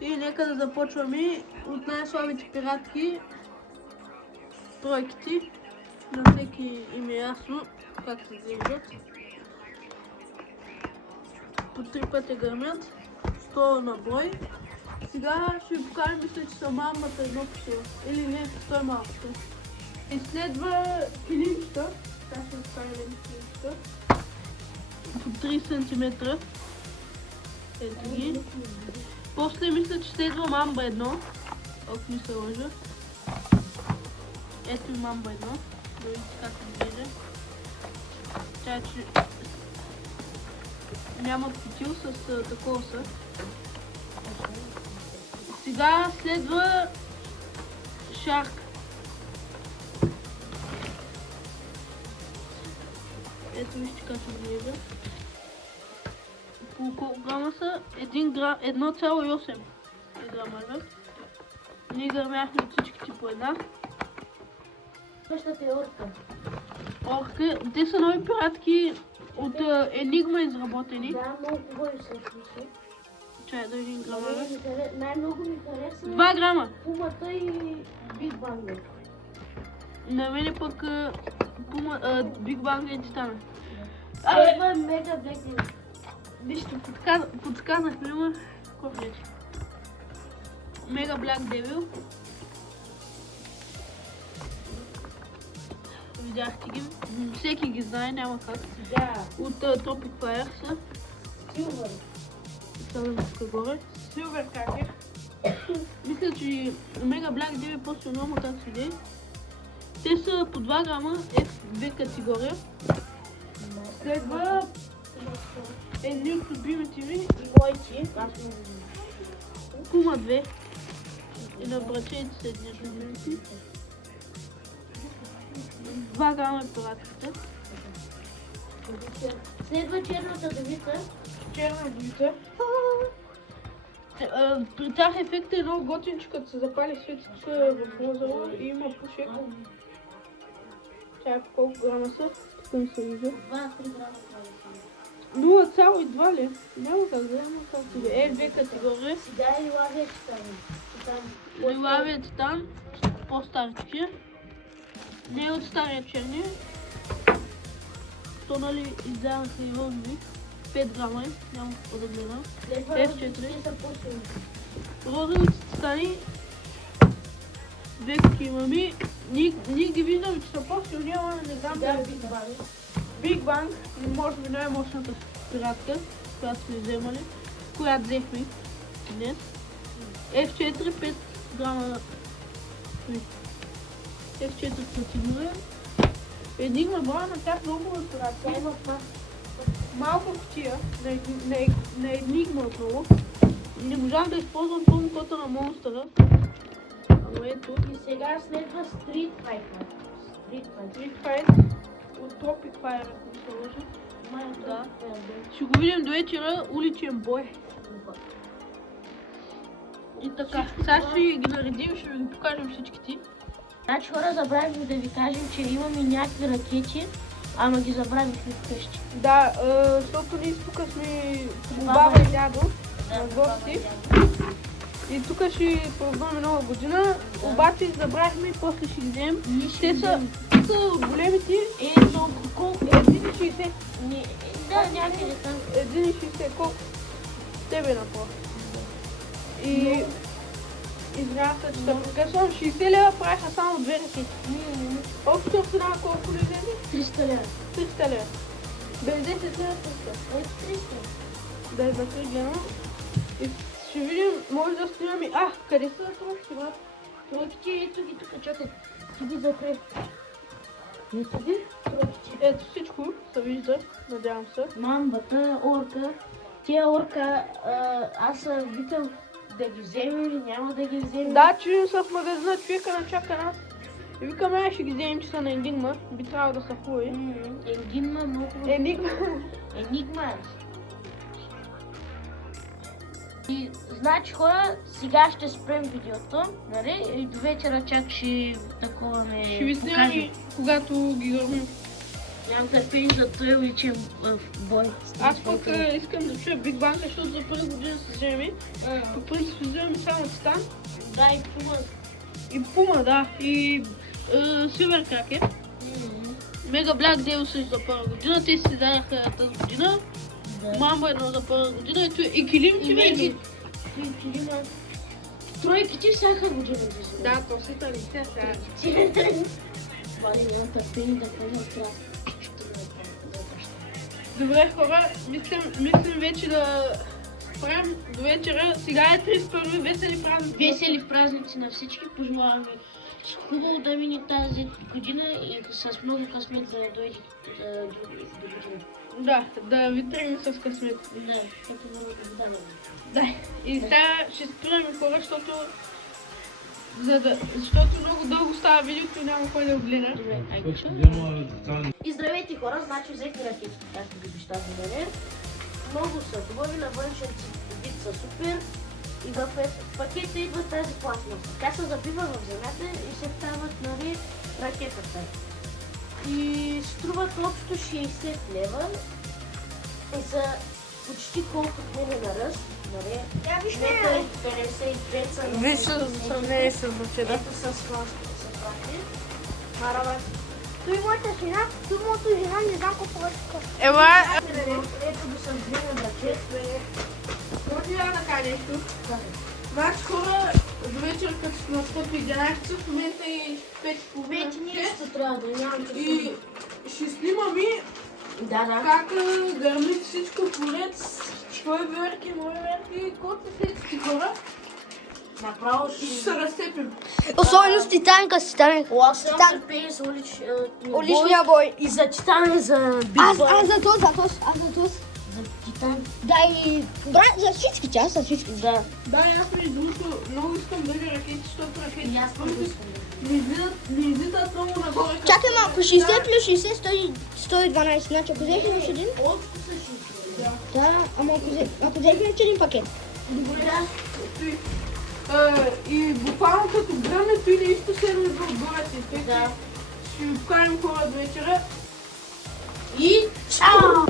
И нека да започваме от най-слабите пиратки, тройките. На всеки им е ясно как се движат. По 3 пъти гърмят, 100 на брой. Сега ще ви покажем, мисля, че са мамата едно по сила. Или не, той малкото. И следва килимчета. Така ще ви покажем килимчета. По 3 см. Ето ги. После мисля, че следва мамба едно. Ако не се лъжа. Ето и мамба едно. Да видите как се движи. Тя че няма фитил с такова са. Сега следва шарк. Ето вижте как се движи. По колко грама са? 1,8 грама. Ние гърмяхме от всичките по една. Същата е орка. Орка. Те са нови пиратки от Енигма изработени. Да, много хубави всъщност. Чай да видим грама. Най-много ми хареса 2 грама. Пумата и Биг Банг. На мене пък Биг Банг е титана. Следва Мега Блек Девил. Нищо, подсказахме, ама какво вече? Мега Блак Девил. Видяхте ги. Всеки ги знае, няма как. Да. От Tropic Fire са. Силвър. Ставаме тук горе. Силвер как е? Мисля, че Мега Блак Девил е по-силно, ама как се ide. Те са по 2 грама, F2 категория. Следва едни от любимите ми и моите. Пума 2. И на брачените са едни от любимите. 2 грама е пиратката. Следва черната девица. Черна девица. При тях ефектът е много готин, че като се запали светичка в лозово и има пушек. Чай по колко грама са? Тук не се вижда. 2-3 грама. 0,2 ли? Няма как да няма как да е. F2 категория. Сега е лилавия титан. Лилавия титан, по-старички. Не е от стария черния. То нали издаваха и розови. 5 грама е, няма какво да гледам. F4. Са по-силни. Розовите титани. Две какви имаме. Ние ги виждаме, че са по-силни, ама не знам Да, дали. Биг Банг. Биг Банг, може би най-мощната пиратка, която сме вземали, която взехме днес. F4 5 грама. F4 платинове. Енигма броя на тях много е пиратка. Тя има това. Малка кутия на Енигма отново. Не можах да използвам пълно кота на монстъра. Ама ето. И сега следва Street Fighter. Street Fight от Tropic Fire, ако не се лъжа. Да. Ще го видим до вечера, уличен бой. И така, сега ще ги наредим, ще ви ги покажем всичките. Значи хора, забравихме да ви кажем, че имаме някакви ракети, ама ги забравихме вкъщи. Да, защото ние тук сме баба и дядо на гости. И тук ще празнуваме нова година, обаче забравихме и после ще ги вземем. Те са големите, Но колко? 1,60. Да, някъде там. 1,60, колко? Тебе направо. И извинявайте, че те прекъсвам, 60 лева правиха само 2 ракети. Общо цена колко ли вземе? 300 лева. 300 лева. Без 10 лева 300. Ето 300. Без да кръгена. И ще видим, може да снимаме. Къде са тройките, брат? Тройките, ето ги тук, чакай. Ти ги закрей. Не седи? Тройките. Ето всичко се вижда, надявам се. Мамбата, орка. Тия орка, аз викам да ги вземем или няма да ги вземем. Да, че са в магазина, човека на чака нас. И викаме, ще ги вземем, че са на Енигма. Би трябвало да са хубави. Енигма, много хубаво. Енигма. И значи хора, сега ще спрем видеото, нали? И до вечера чак ще таковаме. Ще ви снимаме, когато ги гърмим. Нямам търпение за този уличен бой. Аз пък искам да чуя Биг Банка, защото за първа година с Жеми. По принцип взимаме само Титан. Да, и Пума. И Пума, да. И Силвер Кракер. Мега Блак Дейл също за първа година. Те си дадаха тази година. Да. Мамба едно за първа година. Ето и Килимчи вече. Тройките всяка година взимаме. Да, то си тали. Сега. Вали, нямам търпение да кажа трябва. Добре, хора, мислим вече да правим до вечера. Сега е 31 весели празници. Весели празници на всички. Пожелаваме хубаво да мине тази година и с много късмет да дойде до година. Да, да ви тръгне с късмет. Да, като да. Да, и сега ще спираме хора, защото много дълго става видеото и няма кой да го гледа. Добре, айде. И здравейте хора, значи взехме ракетите, както ги обещах за мен. Много са хубави, на външен вид са супер. И в пакета идва тази пластмаса. Тя се забива в земята и се стават, нали, ракетата. И струват общо 60 лева. И са почти колкото мене на ръст. Нали? Метър и 55 са. Виж за сравнение с въчера. Ето с пластмаса. Марават. Той моята жена, той моята жена не знам какво иска. Ела, Ето да съм взема ракет. може ли да кажа нещо? Значи хора, до вечера като сме настъпи 11 часа, в момента е 5:30. Вече нищо трябва да нямам И ще снимаме Да. как гърми всичко поред. Твои верки, мои верки, колко всички хора. Направо И ще се разцепим. Особено с Титаника, с Титаник. Аз съм Титан. търпение за Уличния бой. И за Титан и за Биг Аз Бой. за този. За Титан. Да, и за всички част, за всички. Да. Да, и аз между другото много искам да ви ракети, защото ракети И аз първо искам. не излизат много нагоре. Чакай малко, 60 плюс 60, 112. Значи ако взехме още един, Общо са 60. да, ама ако взехме още един пакет. Добре, и буквално като гръмне, той не иска се идва отгоре си. Да. Ще ви поканим хора до вечера. И... Чао!